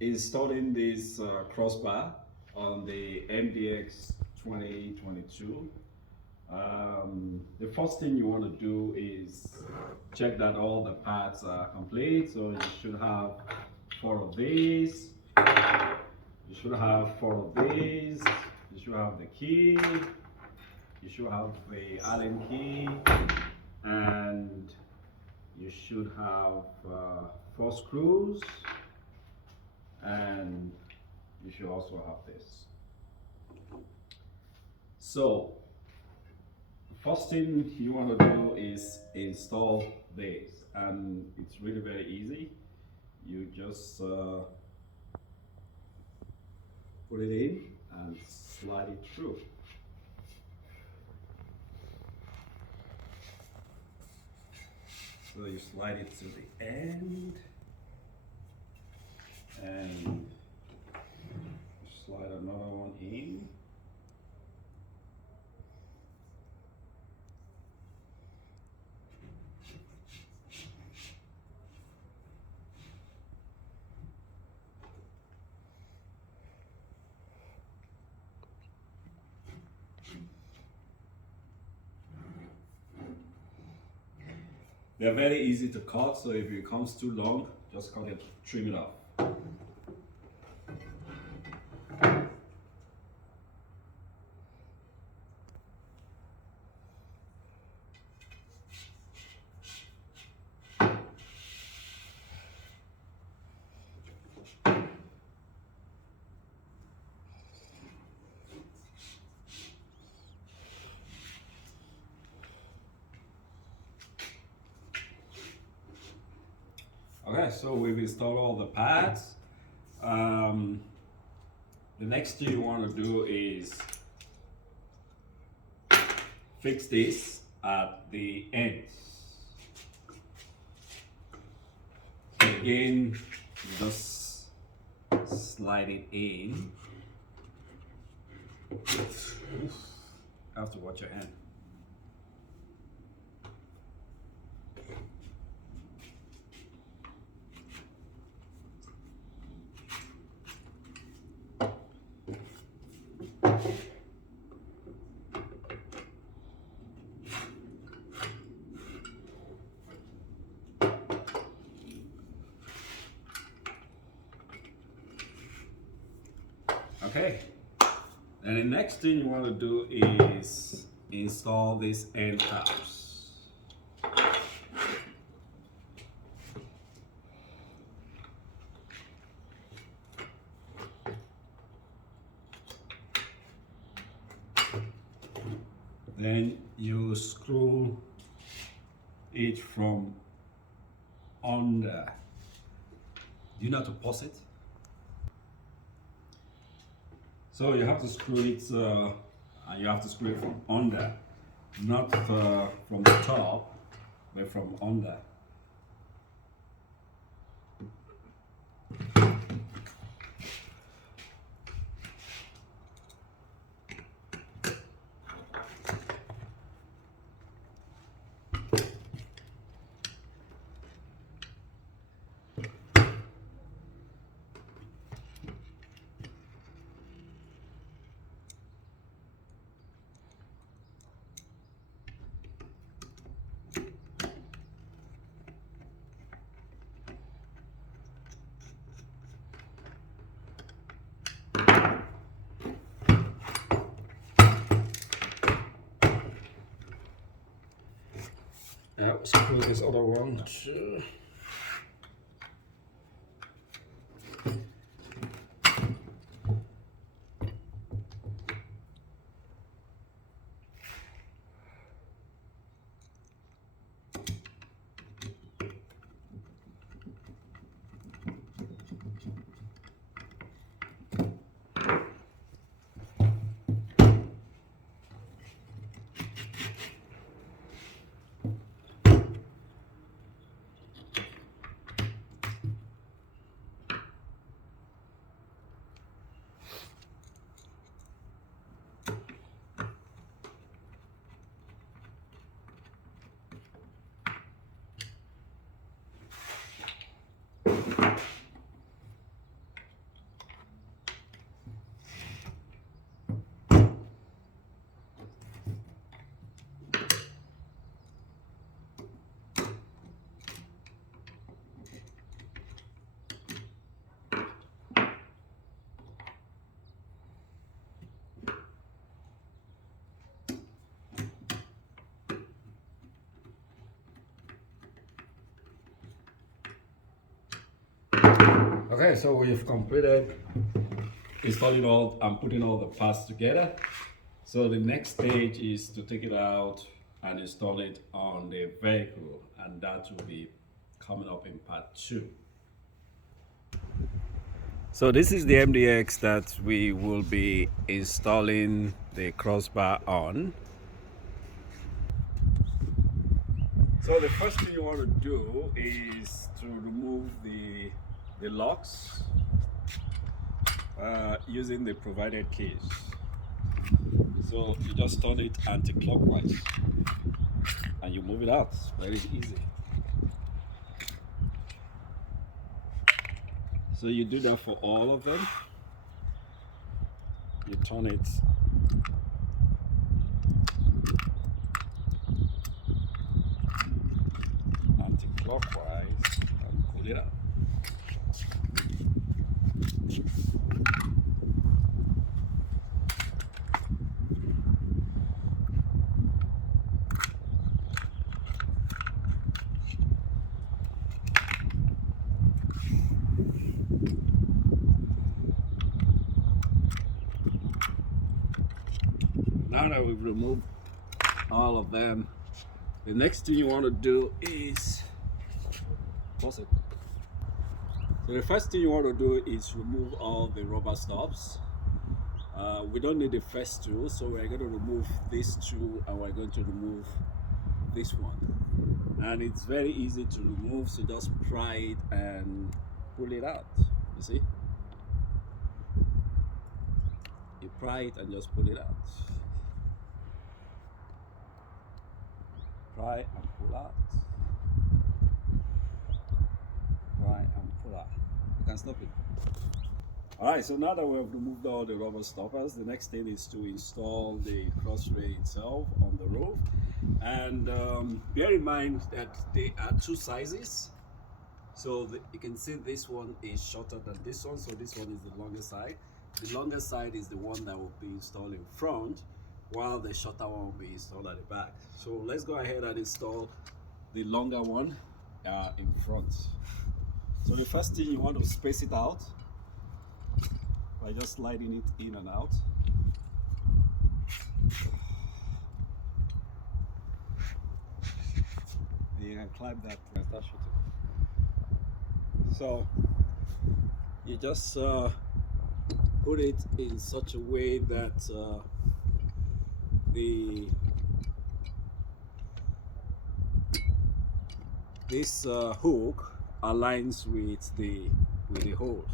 installing this crossbar on the MDX 2022. The first thing you want to do is check that all the parts are complete. So you should have four of these. You should have four of these. You should have the key. You should have the Allen key, and you should have four screws, and you should also have this. So the first thing you want to do is install this, and it's really very easy. You just put it in and slide it through. So you slide it to the end, and slide another one in. They're very easy to cut, so if it becomes too long, just cut it, trim it off. Okay, so we've installed all the pads. The next thing you want to do is fix this at the ends. So again, just slide it in. Oof. You have to watch your hand. Okay, and the next thing you want to do is install these end caps. Then you screw it from under. Do you know how to pause it? So you have to screw it, and you have to screw it from under, not from the top, but from under. Now screw this other one too. Okay, so we've completed installing all and putting all the parts together. So the next stage is to take it out and install it on the vehicle, and that will be coming up in part 2. So this is the MDX that we will be installing the crossbar on. So the first thing you want to do is to remove the locks using the provided keys. So you just turn it anti-clockwise and you move it out. It's very easy. So you do that for all of them. You turn it anti-clockwise and pull it out. Now that we've removed all of them, the next thing you want to do is close it. So the first thing you want to do is remove all the rubber stops. We don't need the first two, so we're going to remove these two and we're going to remove this one. And it's very easy to remove, so just pry it and pull it out. You see? You pry it and just pull it out. Pry and pull out. Pry and pull out. You can stop it. Alright, so now that we have removed all the rubber stoppers, the next thing is to install the crossray itself on the roof. And bear in mind that there are two sizes. So you can see this one is shorter than this one, so this one is the longer side. The longer side is the one that will be installed in front, while the shorter one will be installed at the back. So let's go ahead and install the longer one in front. So the first thing, you want to space it out by just sliding it in and out. You can climb that and start shooting. So you just put it in such a way that this hook aligns with the hose.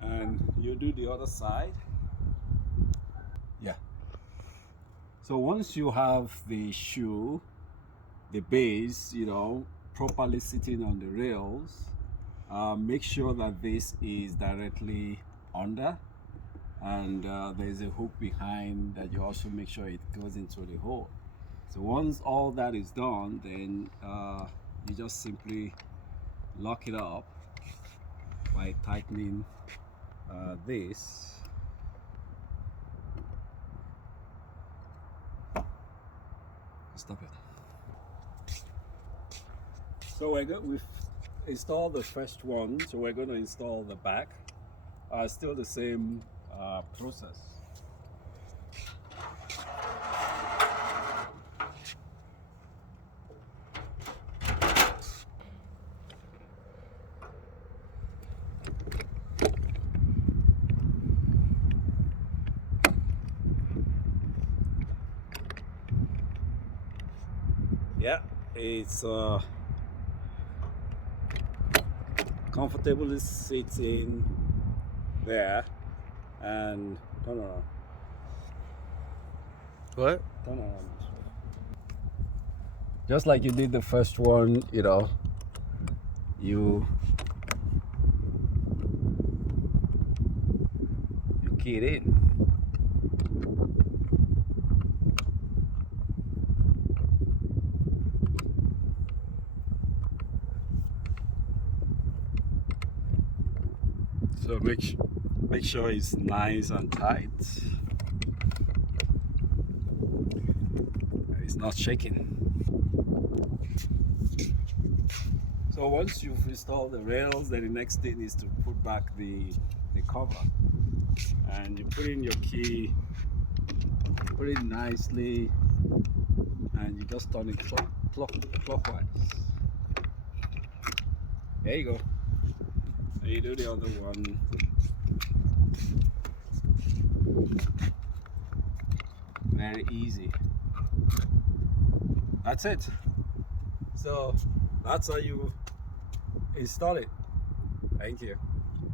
And you do the other side. Yeah. So once you have the shoe, the base, properly sitting on the rails, make sure that this is directly under, and there's a hook behind that you also make sure it goes into the hole. So once all that is done, then you just simply lock it up by tightening this. Stop it. So we've installed the first one, so we're going to install the back. Still the same process. Yeah, it's comfortably sitting there, and turn around. What? Turn around. Just like you did the first one, you key it in. So make sure it's nice and tight. It's not shaking. So once you've installed the rails, then the next thing is to put back the cover, and you put in your key, put it nicely, and you just turn it clockwise. There you go. And you do the other one. Very easy. That's it. So that's how you install it. Thank you.